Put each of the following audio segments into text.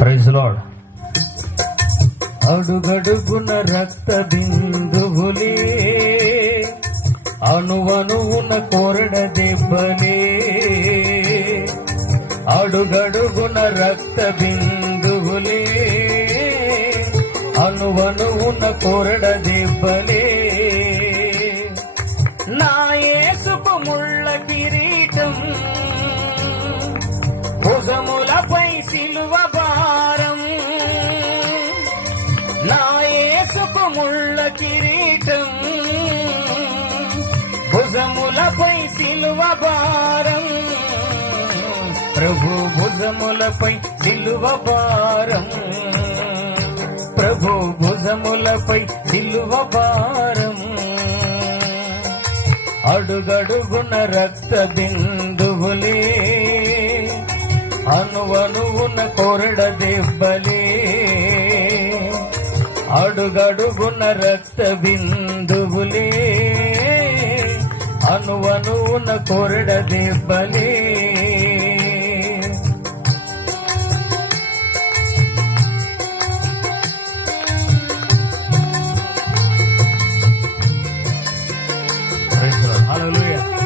Praise lord అడుగడుగున రక్త బిందువులే అణువణువున కోరడ దెబ్బలే. అడుగడుగున రక్త బిందువులే అణువణువున కోరడ దెబ్బలే. నా ఏసుపు ముళ్ళ కిరీటం భుజములపై సిలువ భారం. ప్రభు భుజములపై సిలువ భారం. ప్రభు భుజములపై సిలువ భారం. అడుగడుగున రక్త బిందువులే అనువనువున కొరడ దెబ్బలే. అడుగడుగున రక్త బిందువులే అనువను ఉన్న కొరడ దిబ్బని Hallelujah.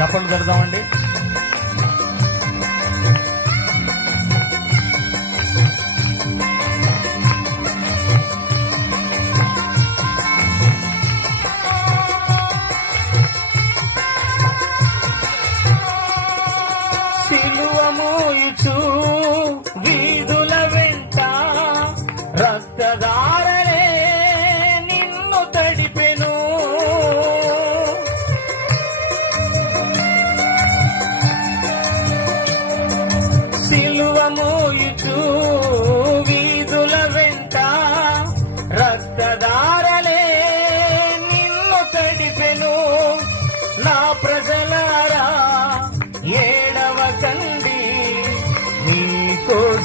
చప్పట్లు పెడదామండి.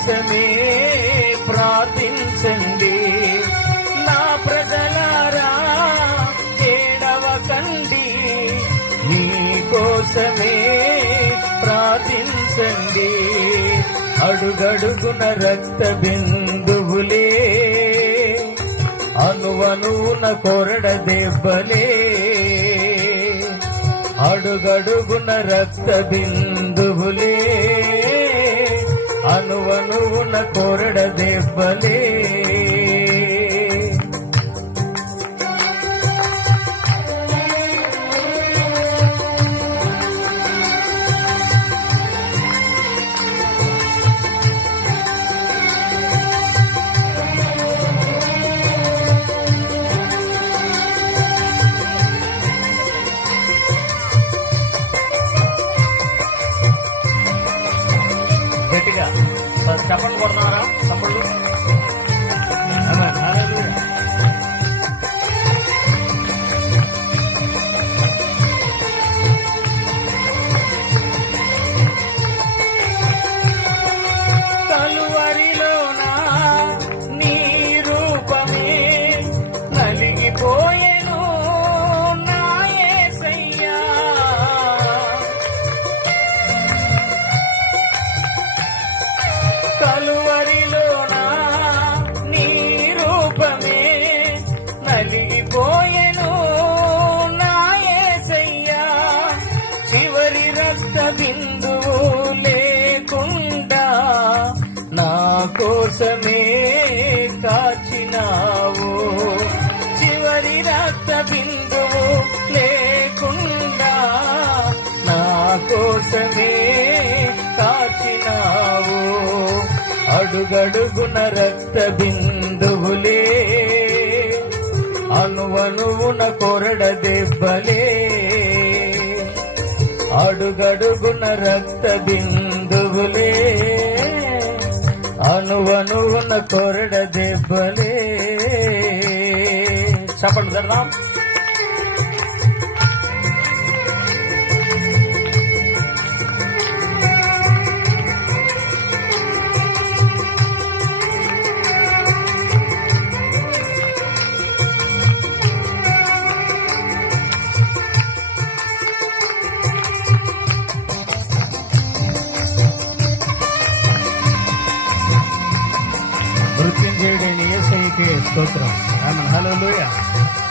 కోసమే ప్రార్థించండి. నా ప్రజలారా ఏడవ కండి. నీ కోసమే ప్రార్థించండి. అడుగడుగున రక్త బిందువులే అనువనున కొరడ దెబ్బలే. అడుగడుగున రక్త బిందువులే. అనువనువున కొరడ దెబ్బలే. కలువరిలోనా? నీ రూపమే నలిగిపోయెను. నా యేసయ్యా చివరి రక్త బిందువు లేకుండా నా కోసమే కాచినావు. చివరి రక్త బిందువు లేకుండా నా కోసమే అడుగడుగున రక్త బిందువులే. అనువనువున కొరడ దెబ్బలే. అడుగడుగున రక్త బిందువులే. అనువనువున కొరడ దెబ్బలే. చెప్పండి జరదాం స్తోత్రం. ఆమె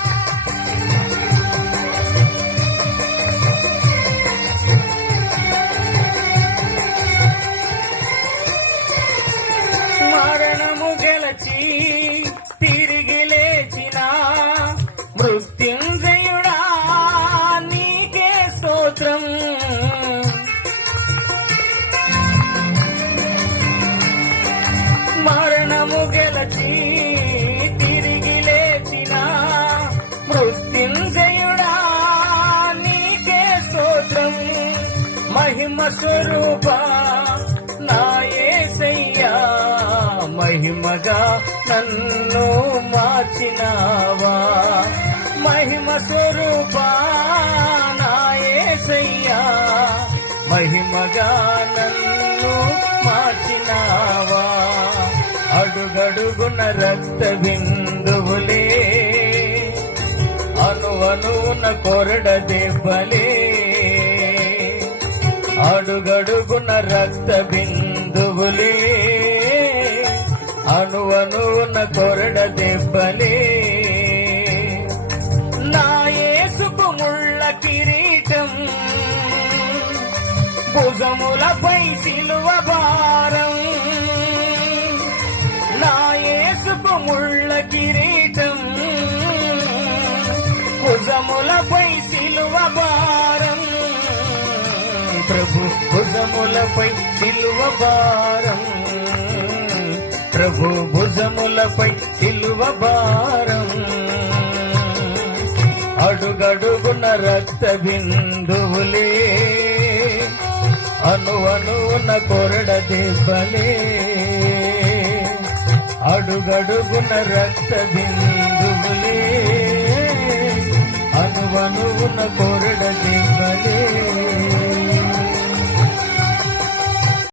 మహిమ స్వరూప నాయసయ్యా మహిమగా నన్ను మార్చినావా? మహిమ స్వరూప నాయసయ్యా మహిమగా నన్ను మార్చినావా? అడుగడుగున రక్త బిందువులే అను అనువున కొరడ దెబ్బలే అడుగడుగున రక్త బిందువులే అను అనువున కొరడ దెబ్బలే. నా యేసుకు ముళ్ళ కిరీటం భుజములపై సిలువ భారం. నా యేసుకు ముళ్ళ కిరీటం భుజములపై భుజములపై సిలువ భారం. ప్రభు భుజములపై సిలువ భారం. అడుగడుగున రక్త బిందువులే అను అనువున కొరడ దెబ్బలే. అడుగడుగున రక్త బిందువులే అను అనువున కొరడ